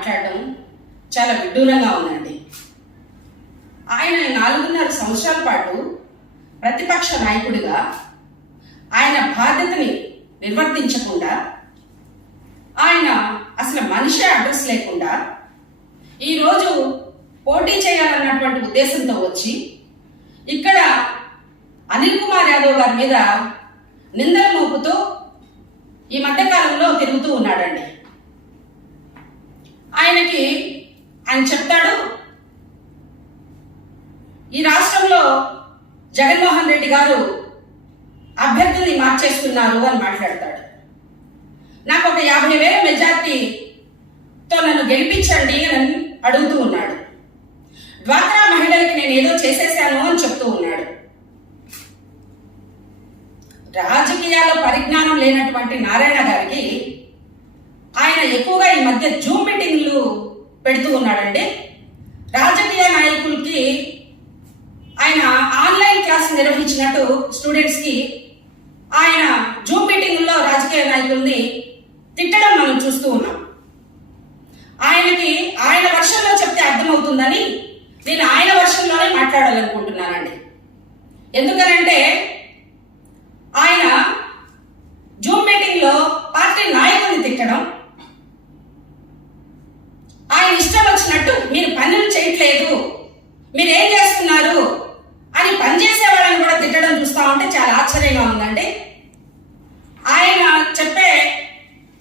మాట్లాడడం చాలా విడ్డూరంగా ఉందండి. ఆయన నాలుగున్నర సంవత్సరాల పాటు ప్రతిపక్ష నాయకుడిగా ఆయన బాధ్యతని నిర్వర్తించకుండా ఆయన అసలు మనిషి అడ్రస్ లేకుండా ఈరోజు పోటీ చేయాలన్నటువంటి ఉద్దేశంతో వచ్చి ఇక్కడ అనిల్ కుమార్ యాదవ్ గారి మీద నిందల మోపుతూ ఈ మధ్యకాలంలో తిరుగుతూ ఉన్నాడండి. ఆయనకి ఆయన చెప్తాడు ఈ రాష్ట్రంలో జగన్మోహన్ రెడ్డి గారు అభ్యర్థుల్ని మార్చేస్తున్నారు అని మాట్లాడతాడు. నాకు ఒక యాభై వేల మెజార్టీతో నన్ను గెలిపించండి అని అడుగుతూ ఉన్నాడు. డ్వాక్రా మహిళలకి నేను ఏదో చేసేసాను అని చెప్తూ ఉన్నాడు. రాజకీయాల్లో పరిజ్ఞానం లేనటువంటి నారాయణ గారికి ఆయన ఎక్కువగా ఈ మధ్య జూమ్ మీటింగ్లు పెడుతూ ఉన్నాడండి. రాజకీయ నాయకులకి ఆయన ఆన్లైన్ క్లాస్ నిర్వహించినట్టు స్టూడెంట్స్కి ఆయన జూమ్ మీటింగుల్లో రాజకీయ నాయకుల్ని తిట్టడం మనం చూస్తూ ఉన్నాం. ఆయనకి ఆయన వర్షంలో చెప్తే అర్థమవుతుందని నేను ఆయన వర్షంలోనే మాట్లాడాలనుకుంటున్నానండి. ఎందుకనంటే ఆయన జూమ్ మీటింగ్లో పార్టీ నాయకుల్ని తిట్టడం ఆయన ఇష్టం వచ్చినట్టు మీరు పనులు చేయట్లేదు. మీరు ఏం చేస్తున్నారు? అని పనిచేసే వాళ్ళని కూడా తిట్టడం చూస్తా ఉంటే చాలా ఆశ్చర్యంగా ఉందండి. ఆయన చెప్పే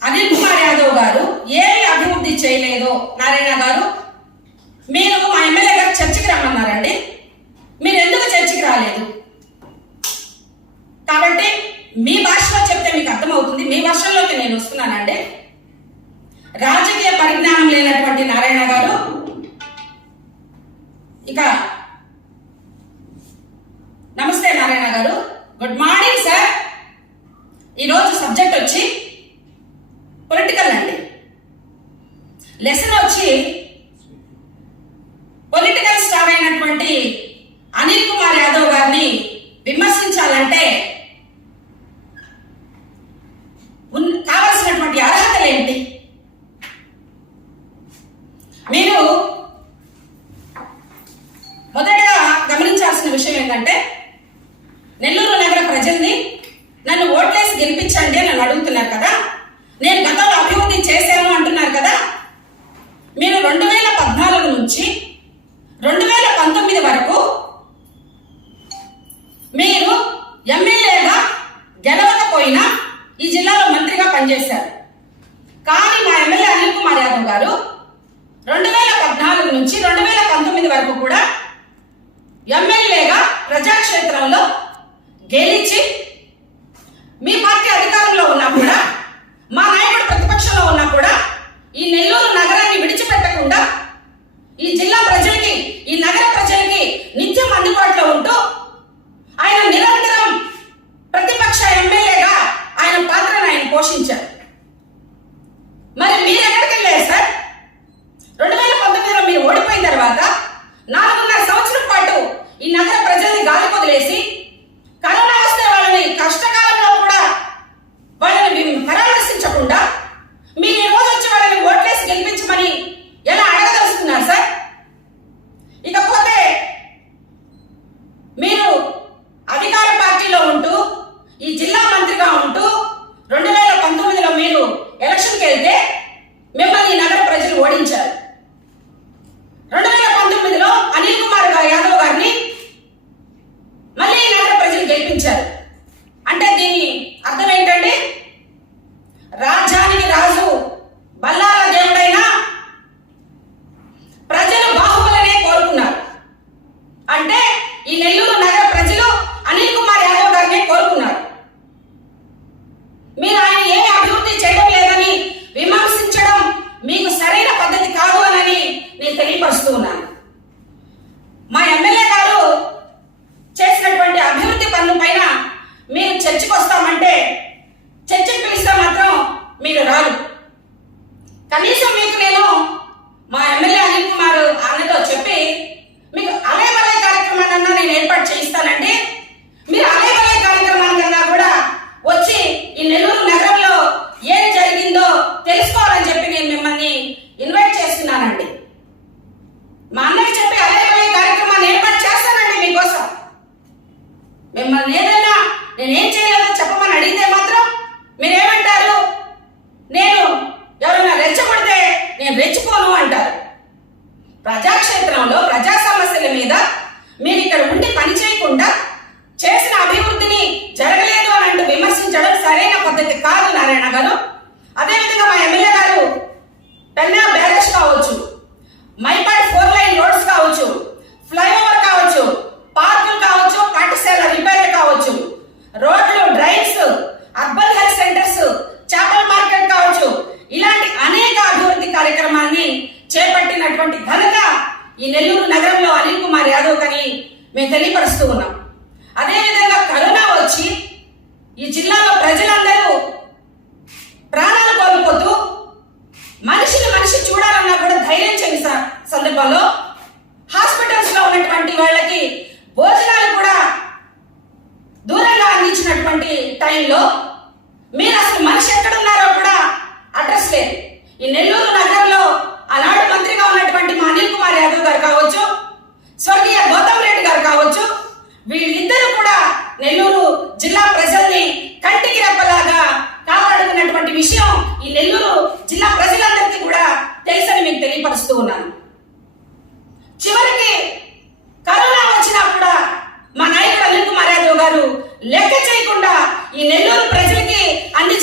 అనిల్ కుమార్ యాదవ్ గారు ఏమి అభివృద్ధి చేయలేదు. నారాయణ గారు మీరు మా ఎమ్మెల్యే గారు చర్చికి రమ్మన్నారండి. మీరు ఎందుకు చర్చకి రాలేదు? కాబట్టి మీ భాషలో చెప్తే మీకు అర్థమవుతుంది. మీ భాషల్లోకి నేను వస్తున్నానండి. రాజకీయ పరిజ్ఞానం లేనటువంటి నారాయణ గారు ఇక నమస్తే నారాయణ గారు. గుడ్ మార్నింగ్ సార్ ఈరోజు సబ్జెక్ట్ వచ్చి పొలిటికల్ అండి. లెసన్ వచ్చి పొలిటికల్ స్టార్ అయినటువంటి అనిల్ కుమార్ యాదవ్ గారిని విమర్శించాలంటే ఉన్- కావలసినటువంటి అర్హతలు ఏంటి మీరు మొదటగా గమనించాల్సిన విషయం ఏంటంటే నెల్లూరు నగర ప్రజల్ని నన్ను ఓట్లేసి గెలిపించండి అని నన్ను అడుగుతున్నారు కదా నేను గతంలో అభివృద్ధి చేశాను అంటున్నారు కదా మీరు రెండు వేల పద్నాలుగు నుంచి రెండు ఇచ్చినటువంటి టైంలో మీరు అసలు మనిషి ఎక్కడ ఉన్నారో కూడా అడ్రస్ లేదు. ఈ నెల్లూరు నగరంలో ఆనాడు మంత్రిగా ఉన్నటువంటి మా అనిల్ కుమార్ యాదవ్ గారు కావచ్చు స్వర్గీయ గౌతమ్ రెడ్డి గారు కావచ్చు వీళ్ళిద్దరూ కూడా నెల్లూరు జిల్లా ప్రజల్ని కంటికి రెప్పలాగా కాపాడుకున్నటువంటి విషయం ఈ నెల్లూరు జిల్లా ప్రజలందరికీ కూడా తెలుసని మీకు తెలియపరుస్తూ ఉన్నాను. చివరికి కరోనా వచ్చినా కూడా మా నాయకుడు అనిల్ కుమార్ యాదవ్ గారు లెక్క చేయకుండా ఈ నెల్లూరు ప్రజలకి అన్ని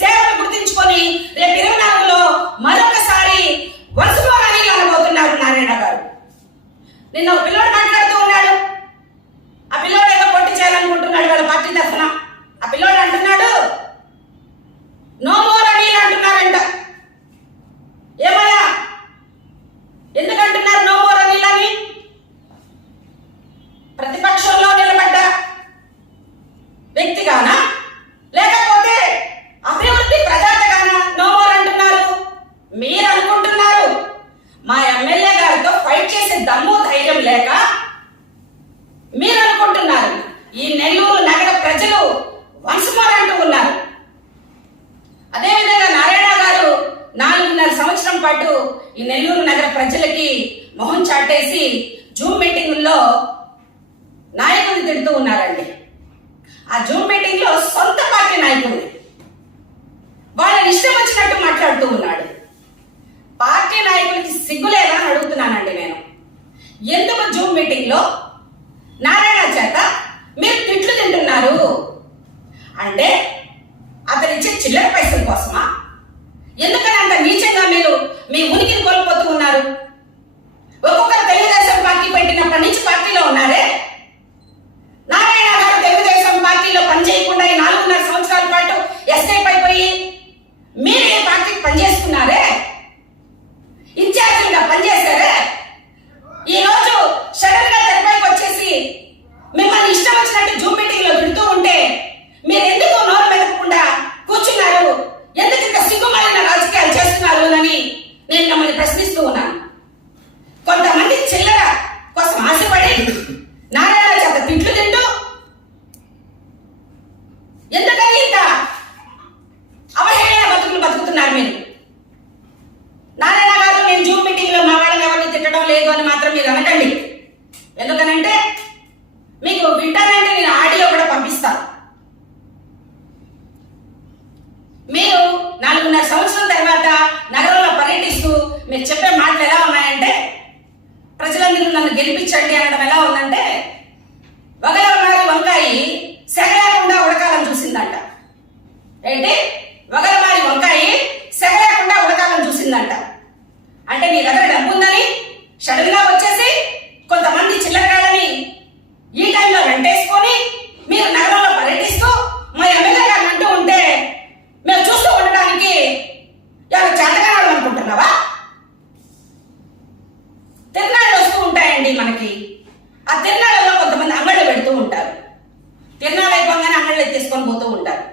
సేవలు గుర్తించుకొని రేపు ఇరవై నాలుగులో మరొకసారి వరుసలోనని అనబోతున్నారు నారాయణ గారు నిన్న ఒక పిల్లోడు మాట్లాడుతూ ఉన్నాడు ఆ పిల్లోడు ఏదో పోటీ చేయాలనుకుంటున్నాడు వాళ్ళ పార్టీ తరఫున ఆ పిల్లోడు అంటున్నాడు నో మోర్ అనిల్ అంటున్నారంట ఏమయ్యా ఎందుకంటున్నారు నో మోర్ అనిల్ అని ప్రతిపక్షంలో నిలబడ్డ వ్యక్తిగానా లేకపోతే అభివృద్ధి ప్రదాతగానా నో మోర్ అంటున్నారు మీరు అనుకుంటున్నారు మా ఎమ్మెల్యే గారితో ఫైట్ చేసే దమ్ము ధైర్యం లేక మీరు అనుకుంటున్నారు ఈ నెల్లూరు నగర ప్రజలు వన్స్ అంటూ ఉన్నారు. అదేవిధంగా నారాయణ గారు నాలుగున్నర సంవత్సరం పాటు ఈ నెల్లూరు నగర ప్రజలకి మొహం చాటేసి జూమ్ మీటింగుల్లో నాయకులు తిడుతూ ఉన్నారండి. ఆ జూమ్ మీటింగ్లో సొంత పార్టీ నాయకులు వాళ్ళని ఇష్టం వచ్చినట్టు మాట్లాడుతూ ఉన్నాడు. పార్టీ నాయకులకి సిగ్గులేదా అని అడుగుతున్నానండి నేను. ఎందుకు జూమ్ మీటింగ్లో? నారాయణ చేత మీరు తిట్లు తింటున్నారు. అంటే అతను ఇచ్చే చిల్లర పైసల కోసమా? ఎందుకని అంత నీచంగా మీరు మీ ఉనికిని కోల్పోతూ ఉన్నారు? ఒక్కొక్కరు తెలుగుదేశం పార్టీ పెట్టినప్పటి నుంచి పార్టీలో ఉన్నారే? నారాయణ గారు తెలుగుదేశం పార్టీలో పనిచేయకుండా ఈ నాలుగున్నర సంవత్సరాల పాటు ఎస్కేప్ అయిపోయి మీరు ఏ పార్టీకి పనిచేస్తున్నారే ఇన్ఛార్జిగా పనిచేశారే? ఈ రోజు సడన్గా తెరపైకి వచ్చేసి మిమ్మల్ని ఇష్టం వచ్చినట్టు జూమ్ మీటింగ్లో తిడుతూ ఉంటే మీరు ఎందుకు నోరు మెదపకుండా కూర్చున్నారు? ఎందుకు ఇంత సిగ్గుమాలిన రాజకీయాలు చేస్తున్నారు అని నేను మిమ్మల్ని ప్రశ్నిస్తూ ఉన్నాను. కొంతమంది చిల్లర కోసం ఆశపడి నారాయణ చేత తిట్లు తింటూ ఎందుకని ఇంత అవహేళన బతుకులు బతుకుతున్నారు మీరు నారాయణ గారు నేను ఇంట్లో మగవాళ్ళని మా వాళ్ళని ఎవరిని తిట్టడం లేదు అని మాత్రం మీరు అనకండి. ఎందుకనంటే మీకు వింటారంటే నేను ఆడియో కూడా పంపిస్తాను. మీరు నాలుగున్నర సంవత్సరం తర్వాత నగరంలో పర్యటిస్తూ మీరు చెప్పే మాటలు ఎలా ఉన్నాయంటే ప్రజలందరూ నన్ను గెలిపించండి అనడం ఎలా ఉందంటే వగలవారి వంకాయి సెగలేకుండా ఉడకాలని చూసిందంట ఏంటి వగలవారి వంకాయి సెగలేకుండా ఉడకాలని చూసిందంట అంటే మీ దగ్గర డబ్బు ఉందని సడన్గా వచ్చేసి కొంతమంది చిల్లరగాళ్ళని ఈ టైంలో వెంటేసుకొని మీరు నగరంలో పర్యటిస్తూ మా ఎమ్మెల్యే గారిని అంటూ ఉంటే మేము చూస్తూ ఉండడానికి ఎవరు చేతకాలం అనుకుంటున్నావా తిరునాళ్ళు వస్తూ ఉంటాయండి మనకి ఆ తిరునాళ్ళలో కొంతమంది అంగళ్ళు పెడుతూ ఉంటారు తిరునాళ్ళు అయిపోగానే అంగళ్ళు ఎత్తేసుకొని పోతూ ఉంటారు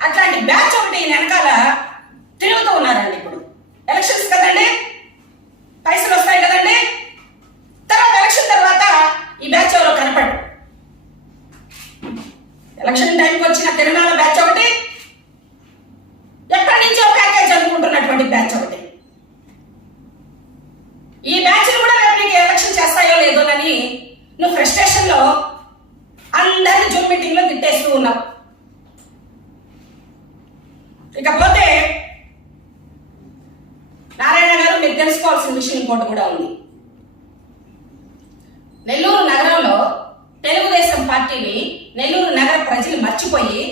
అట్లాంటి బ్యాచ్ ఒకటి వెనకాల తిరుగుతూ ఉన్నారండి ఇప్పుడు ఎలక్షన్స్ కదండి పైసలు వస్తాయి కదండి తర్వాత ఎలక్షన్ తర్వాత ఈ బ్యాచ్ ఎవరో కనపడు ఎలక్షన్ టైంకి వచ్చిన తిరునాళ్ళ బ్యాచ్ ఒకటి ఎప్పటి నుంచో ప్యాకేజ్ అనుకుంటున్నటువంటి బ్యాచ్ ఒకటి ఈ బ్యాచ్ కూడా రేపు నీకు ఎలక్షన్ చేస్తాయో లేదో అని నువ్వు ఫ్రస్ట్రేషన్లో అందరిని జూమ్ మీటింగ్లో తిట్టేస్తూ ఉన్నావు. ఇకపోతే నారాయణ గారు మీరు తెలుసుకోవాల్సిన విషయం ఇంకోటి కూడా ఉంది. నెల్లూరు నగరంలో తెలుగుదేశం పార్టీని నెల్లూరు నగర ప్రజలు మర్చిపోయి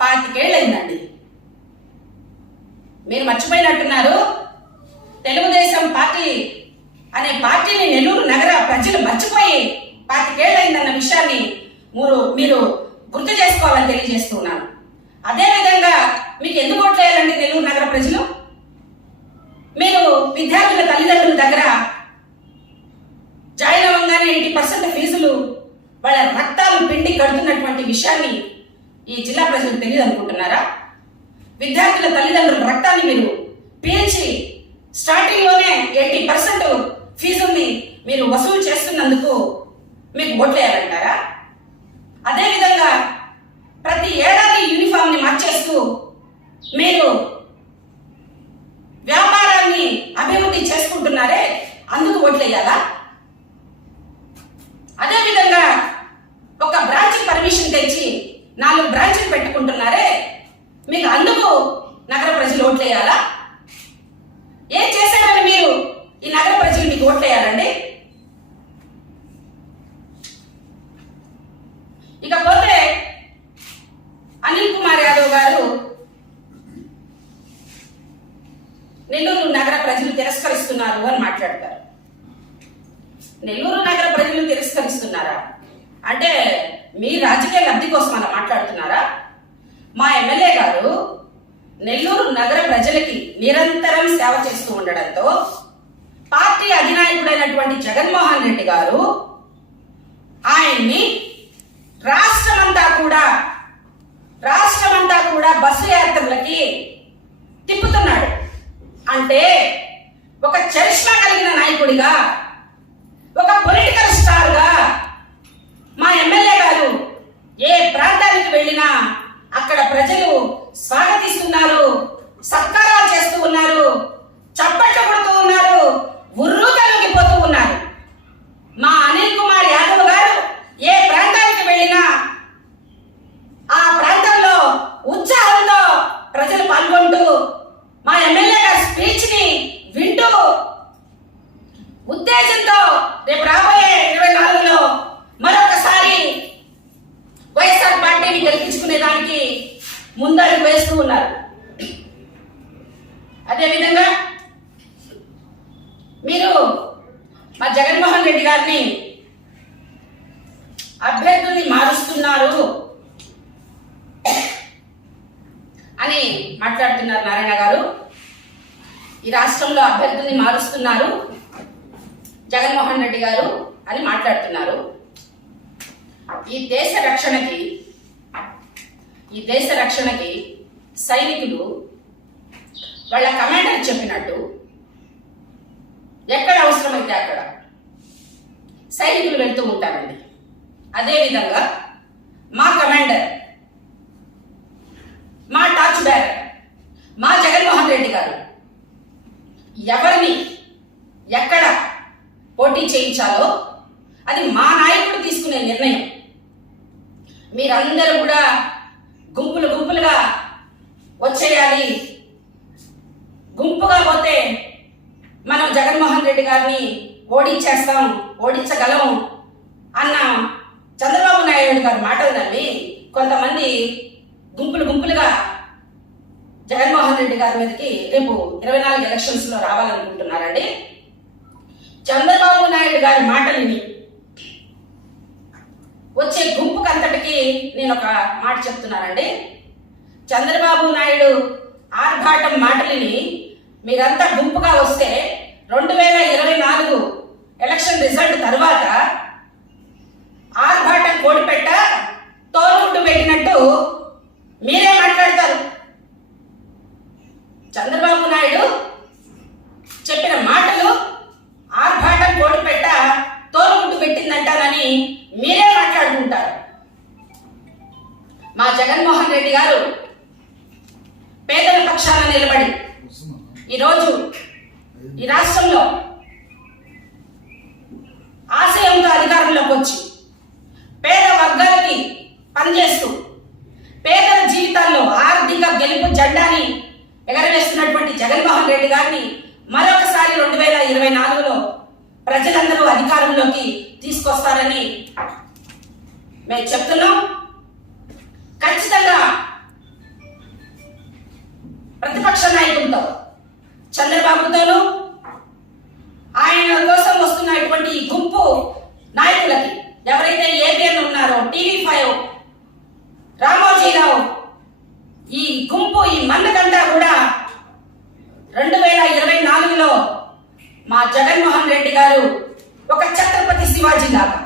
పాతికేళ్ళైందండి మీరు మర్చిపోయినట్టున్నారు. తెలుగుదేశం పార్టీ అనే పార్టీని నెల్లూరు నగర ప్రజలు మర్చిపోయి పాతికేళ్ళైందన్న విషయాన్ని మీరు మీరు గుర్తు చేసుకోవాలని తెలియజేస్తున్నాను. అదేవిధంగా మీకు ఎందుకు ఓట్లేయాలండి నెల్లూరు నగర ప్రజలు? మీరు విద్యార్థుల తల్లిదండ్రుల దగ్గర జాయిన్ అవ్వగానే ఎయిటీ పర్సెంట్ ఫీజులు వాళ్ళ రక్తాలు పిండి కడుతున్నటువంటి విషయాన్ని ఈ జిల్లా ప్రజలకు తెలియదు అనుకుంటున్నారా విద్యార్థుల తల్లిదండ్రుల రక్తాన్ని మీరు పీల్చి స్టార్టింగ్లోనే ఎయిటీ పర్సెంట్ ఫీజుల్ని మీరు వసూలు చేస్తున్నందుకు మీకు ఓట్లేయాలంటారా అదేవిధంగా ప్రతి ఏడాది యూనిఫామ్ని మార్చేస్తూ మీరు వ్యాపారాన్ని అభివృద్ధి చేసుకుంటున్నారే అందుకు ఓట్లేయాలా అదేవిధంగా ఒక బ్రాంచ్ పర్మిషన్ తెచ్చి నాలుగు బ్రాంచ్లు పెట్టుకుంటున్నారే మీకు అందుకు నగర ప్రజలు ఓట్లేయాలా ఏం చేశారని మీరు ఈ నగర ప్రజలు మీకు ఓట్లేయాలండి ఇకపోతే అనిల్ కుమార్ యాదవ్ గారు నెల్లూరు నగర ప్రజలు తిరస్కరిస్తున్నారు అని మాట్లాడతారు. నెల్లూరు నగర ప్రజలు తిరస్కరిస్తున్నారా? అంటే మీ రాజకీయ లబ్ధి కోసం అలా మాట్లాడుతున్నారా? మా ఎమ్మెల్యే గారు నెల్లూరు నగర ప్రజలకి నిరంతరం సేవ చేస్తూ ఉండడంతో పార్టీ అధినాయకుడైనటువంటి జగన్మోహన్ రెడ్డి గారు ఆయన్ని రాష్ట్రమంతా కూడా రాష్ట్రమంతా కూడా బస్సు యాత్రలకి తిప్పుతున్నాడు. అంటే ఒక చరిష్మా కలిగిన నాయకుడిగా ఒక పొలిటికల్ స్టార్గా మా ఎమ్మెల్యే గారు ఏ ప్రాంతానికి వెళ్ళినా అక్కడ ప్రజలు స్వాగతిస్తున్నారు సత్కారాలు చేస్తూ ఉన్నారు చప్పట్లు కొడుతూ ఉన్నారు ఉర్రు తొలగిపోతూ ఉన్నారు మా అనిల్ కుమార్ యాదవ్ గారు ఏ ప్రాంతానికి వెళ్ళినా ఆ ప్రాంతంలో ఉత్సాహంతో ప్రజలు పాల్గొంటూ మా ఎమ్మెల్యే గారి స్పీచ్ని వింటూ ఉద్దేశంతో రేపు రాబోయే ఇరవై నాలుగులో మరొకసారి వైఎస్ఆర్ పార్టీని గెలిపించుకునే దానికి ముందడుగు వేస్తూ ఉన్నారు అదేవిధంగా మీరు మా జగన్మోహన్ రెడ్డి గారిని అభ్యర్థుల్ని మారుస్తున్నారు అని మాట్లాడుతున్నారు నారాయణ గారు ఈ రాష్ట్రంలో అభ్యర్థుల్ని మారుస్తున్నారు జగన్మోహన్ రెడ్డి గారు అని మాట్లాడుతున్నారు ఈ దేశ రక్షణకి ఈ దేశ రక్షణకి సైనికులు వాళ్ళ కమాండర్ చెప్పినట్టు ఎక్కడ అవసరమైతే అక్కడ సైనికులు వెళ్తూ ఉంటారండి. అదేవిధంగా మా కమాండర్ మా టార్చ్ బ్యారర్ మా జగన్మోహన్ రెడ్డి గారు ఎవరిని ఎక్కడ పోటీ చేయించాలో అది మా నాయకుడు తీసుకునే నిర్ణయం. మీరందరూ కూడా గుంపులు గుంపులుగా వచ్చేయాలి. గుంపుగా పోతే మనం జగన్మోహన్ రెడ్డి గారిని ఓడించేస్తాం ఓడించగలం అన్న చంద్రబాబు నాయుడు గారి మాటలు నమ్మి కొంతమంది గుంపులు గుంపులుగా జగన్మోహన్ రెడ్డి గారి మీదకి రేపు ఇరవై నాలుగు ఎలక్షన్స్లో రావాలనుకుంటున్నారండి. చంద్రబాబు నాయుడు గారి మాటల్ని వచ్చే గుంపుకి అంతటికి నేను ఒక మాట చెప్తున్నానండి. చంద్రబాబు నాయుడు ఆర్భాటం మాటలిని మీరంతా గుంపుగా వస్తే రెండు వేల ఇరవై నాలుగు ఎలక్షన్ రిజల్ట్ తర్వాత ఆర్భాటం కోడిపెట్ట తోలుగుడ్డు పెట్టినట్టు మీరే మాట్లాడతారు. చంద్రబాబు నాయుడు చెప్పిన మాటలు ఆర్భాటం కోడిపెట్ట తోలుగుడ్డు మీరే మాట్లాడుకుంటారు. మా జగన్మోహన్ రెడ్డి గారు పేదల పక్షాన నిలబడి ఈరోజు ఈ రాష్ట్రంలో ఆశయంతో అధికారంలోకి వచ్చి పేద వర్గాలకి పనిచేస్తూ పేదల జీవితాల్లో ఆర్థిక గెలుపు జెండాని ఎగరవేస్తున్నటువంటి జగన్మోహన్ రెడ్డి గారిని మరొకసారి రెండు వేల ఇరవై నాలుగులో ప్రజలందరూ అధికారంలోకి తీసుకొస్తారని మేము చెప్తున్నాం ఖచ్చితంగా ప్రతిపక్ష నాయకులతో చంద్రబాబుతోనూ ఆయన కోసం వస్తున్నటువంటి ఈ గుంపు నాయకులకి ఎవరైతే ఏబిఎన్ ఉన్నారో టీవీ ఫైవ్ రామోజీరావు ఈ గుంపు ఈ మందకంతా కూడా రెండు వేల ఇరవై నాలుగులో మా జగన్మోహన్ రెడ్డి గారు ఒక ఛత్రపతి శివాజీ లాగా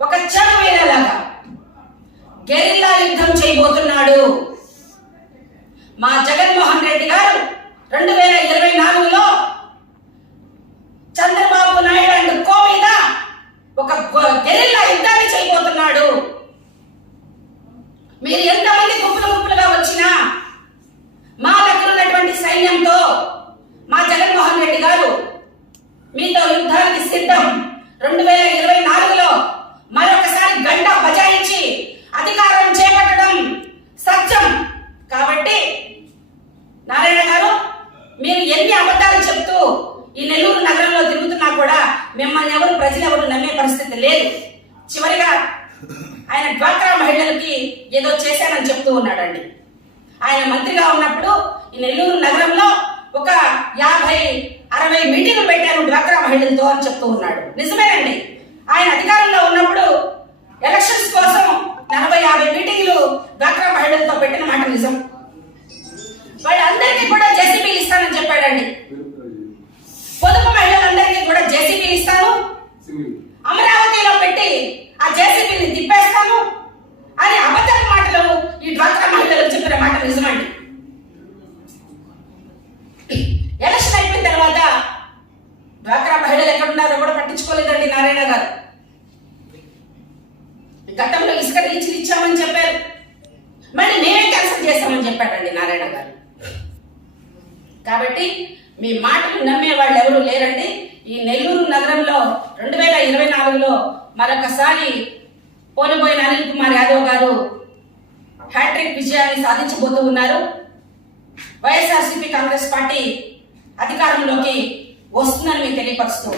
ఒక లాగా గెరిల్లా యుద్ధం చేయబోతున్నాడు మా జగన్మోహన్ రెడ్డి గారు. రెండు వేల ఇరవై నాలుగులో చంద్రబాబు నాయుడు అండ్ కో మీద ఒక గెరిల్లా యుద్ధాన్ని చేయబోతున్నాడు మీరు ఎంత గుంపులు గుంపులుగా వచ్చినా మా దగ్గర ఉన్నటువంటి సైన్యంతో మా జగన్మోహన్ రెడ్డి గారు మీతో యుద్ధానికి సిద్ధం రెండు వేల ఇరవై నాలుగులో మరొకసారి గంట బజాయించి అధికారం చేపట్టడం సత్యం కాబట్టి నారాయణ గారు మీరు ఎన్ని అబద్ధాలు చెప్తూ ఈ నెల్లూరు నగరంలో తిరుగుతున్నా కూడా మిమ్మల్ని ఎవరు ప్రజలు ఎవరు నమ్మే పరిస్థితి లేదు చివరిగా ఆయన డ్వాక్రా మహిళలకి ఏదో చేశానని చెప్తూ ఉన్నాడండి ఆయన మంత్రిగా ఉన్నప్పుడు ఈ నెల్లూరు నగరంలో ఒక యాభై అరవై మీటింగ్లు పెట్టాను డ్వాక్రా మహిళలతో అని చెప్తూ ఉన్నాడు. నిజమేనండి. ఆయన అధికారంలో ఉన్నప్పుడు ఎలక్షన్స్ కోసం నలభై యాభై మీటింగ్లు డ్వాక్రా మహిళలతో పెట్టిన మాట నిజం. వాళ్ళందరికీ కూడా జేసీబీలు ఇస్తానని చెప్పాడండి. పొదుపు మహిళలందరికీ కూడా జేసీబీలు ఇస్తాను. అమరావతిలో పెట్టి ఆ జేసీబీని తిప్పేస్తాను అని అబద్ధపు మాటలు ఈ డ్వాక్రా మహిళలు చెప్పిన మాట నిజమండి. ఎలక్షన్ అయిపోయిన తర్వాత డ్వాక్రా మహిళలు ఎక్కడున్నారో కూడా పట్టించుకోలేదండి నారాయణ గారు. గతంలో ఇసుక రీచ్లు ఇచ్చామని చెప్పారు. మళ్ళీ మేమే క్యాన్సిల్ చేస్తామని చెప్పాడండి నారాయణ గారు. కాబట్టి మీ మాటలు నమ్మే వాళ్ళు ఎవరు లేరండి. ఈ నెల్లూరు నగరంలో రెండు వేల ఇరవై నాలుగులో మరొకసారి పోలిపోయిన అనిల్ కుమార్ యాదవ్ గారు హ్యాట్రిక్ విజయాన్ని సాధించబోతూ ఉన్నారు. వైఎస్ఆర్సీపీ కాంగ్రెస్ పార్టీ అధికారంలోకి వస్తుందని మీకు తెలియపరుస్తూ